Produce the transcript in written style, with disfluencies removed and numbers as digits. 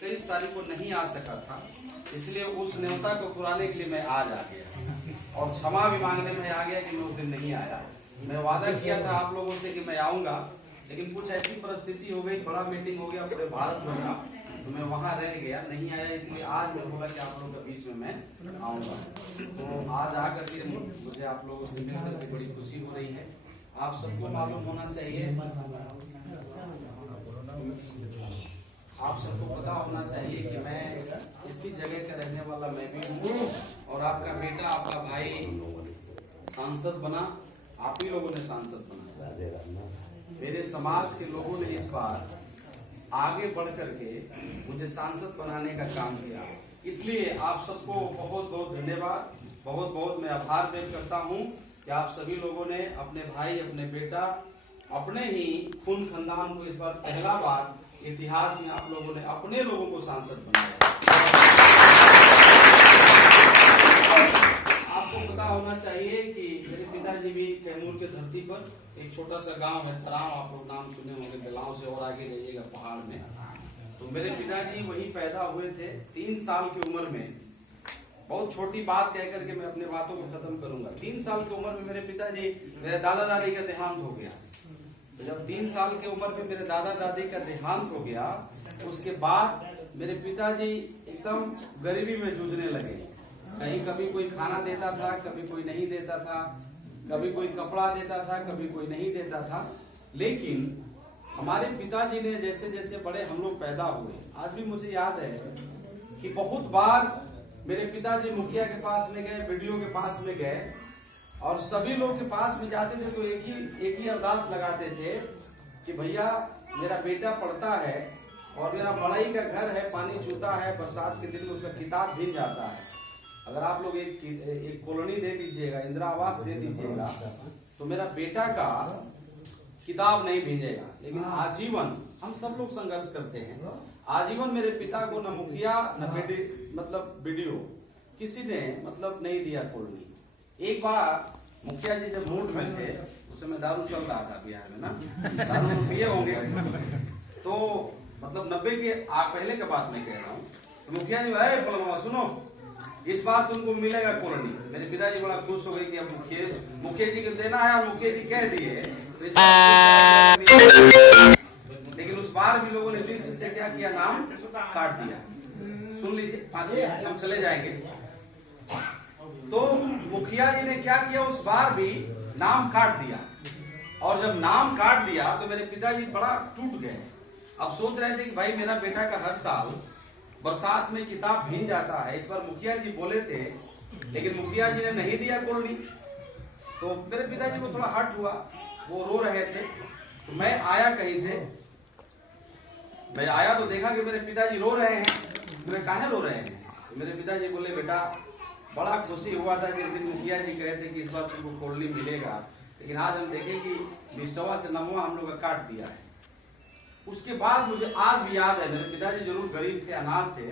23 तारीख को नहीं आ सका था, इसलिए उस न्योता को पुराने के लिए मैं आज आ गया और क्षमा भी मांगने में आ गया कि मैं उस दिन नहीं आया। मैं वादा किया था आप लोगों से कि मैं आऊंगा, लेकिन कुछ ऐसी परिस्थिति हो गई, बड़ा मीटिंग हो गया पूरे भारत भर का, तो मैं वहां रह गया, नहीं आया। इसलिए आज मैं बोला कि आप लोगों के बीच में मैं आऊंगा। तो आज आकर के मुझे आप लोगों से मिलकर के बड़ी खुशी हो रही है। आप सबको मालूम होना चाहिए, आप सबको पता होना चाहिए कि मैं इसी जगह का रहने वाला मैं भी हूँ और आपका बेटा, आपका भाई सांसद बना, आप ही लोगों ने सांसद बना। मेरे समाज के लोगों ने इस बार आगे बढ़ करके मुझे सांसद बनाने का काम किया, इसलिए आप सबको बहुत बहुत धन्यवाद, बहुत बहुत मैं आभार व्यक्त करता हूँ कि आप सभी लोगों ने अपने भाई, अपने बेटा, अपने ही खून खानदान को इस बार पहला बार इतिहास में आप लोगों ने अपने लोगों को सांसद बनाया। आपको पता होना चाहिए कि मेरे पिताजी भी कैमूर के धरती पर एक छोटा सा गांव है तराव, आप लोग नाम सुने होंगे, बेलाव से और आगे जाइएगा पहाड़ में, तो मेरे पिताजी वहीं पैदा हुए थे। 3 साल की उम्र में, बहुत छोटी बात कह करके मैं अपने बातों को खत्म करूंगा, 3 साल की उम्र में मेरे पिताजी, मेरे दादा दादी का देहांत हो गया। तो जब 3 साल की उम्र में मेरे दादा दादी का देहांत हो गया, उसके बाद मेरे पिताजी एकदम गरीबी में जूझने लगे। कहीं कभी कोई खाना देता था, कभी कोई नहीं देता था, कभी कोई कपड़ा देता था, कभी कोई नहीं देता था। लेकिन हमारे पिताजी ने जैसे जैसे बड़े हम लोग पैदा हुए, आज भी मुझे याद है कि बहुत बार मेरे पिताजी मुखिया के पास में गए, बीडीओ के पास में गए, और सभी लोग के पास में जाते थे तो एक ही अरदास लगाते थे कि भैया मेरा बेटा पढ़ता है और मेरा मड़ई का घर है, पानी चूता है, बरसात के दिन में उसका किताब भीग जाता है। अगर आप लोग एक कॉलोनी दे दीजिएगा, इंदिरा आवास दे दीजिएगा, तो मेरा बेटा का किताब नहीं भीजेगा। लेकिन आजीवन हम सब लोग संघर्ष करते हैं, आजीवन मेरे पिता को न मुखिया न बीडीओ किसी ने नहीं दिया कॉलोनी। एक बार मुखिया जी जब मूड में थे, उस समय दारू चल रहा था बिहार में ना, दारू पिए होंगे, तो 90 के पहले के बात मैं कह रहा हूँ, तो मुखिया जी भाई बोला सुनो इस बार तुमको मिलेगा कॉलोनी। मेरे पिताजी बड़ा खुश हो गए कि अब मुखिया जी को देना है, और मुखिया जी कह दिए तो इस बार, लेकिन उस बार भी लोगों ने लिस्ट से क्या किया, नाम काट दिया। सुन लीजिए, 5 मिनट हम चले जाएंगे। तो मुखिया जी ने क्या किया, उस बार भी नाम काट दिया, और जब नाम काट दिया तो मेरे पिताजी बड़ा टूट गए। अब सोच रहे थे कि भाई मेरा बेटा का हर साल बरसात में किताब भीग जाता है, इस बार मुखिया जी बोले थे, लेकिन मुखिया जी ने नहीं दिया कॉलोनी। तो मेरे पिताजी को थोड़ा हर्ट हुआ, वो रो रहे थे। तो मैं आया कहीं से, मैं आया तो देखा कि मेरे पिताजी रो रहे हैं। मैं काहे रो रहे हैं? तो मेरे पिताजी बोले बेटा बड़ा खुशी हुआ था जिस दिन मुखिया जी कहे थे कि इस बार तुमको कॉलोनी मिलेगा, लेकिन आज हम देखें कि लिस्टवा से नमवा हम लोग का काट दिया है। उसके बाद मुझे आज भी याद है, मेरे पिताजी जरूर गरीब थे, अनाथ थे,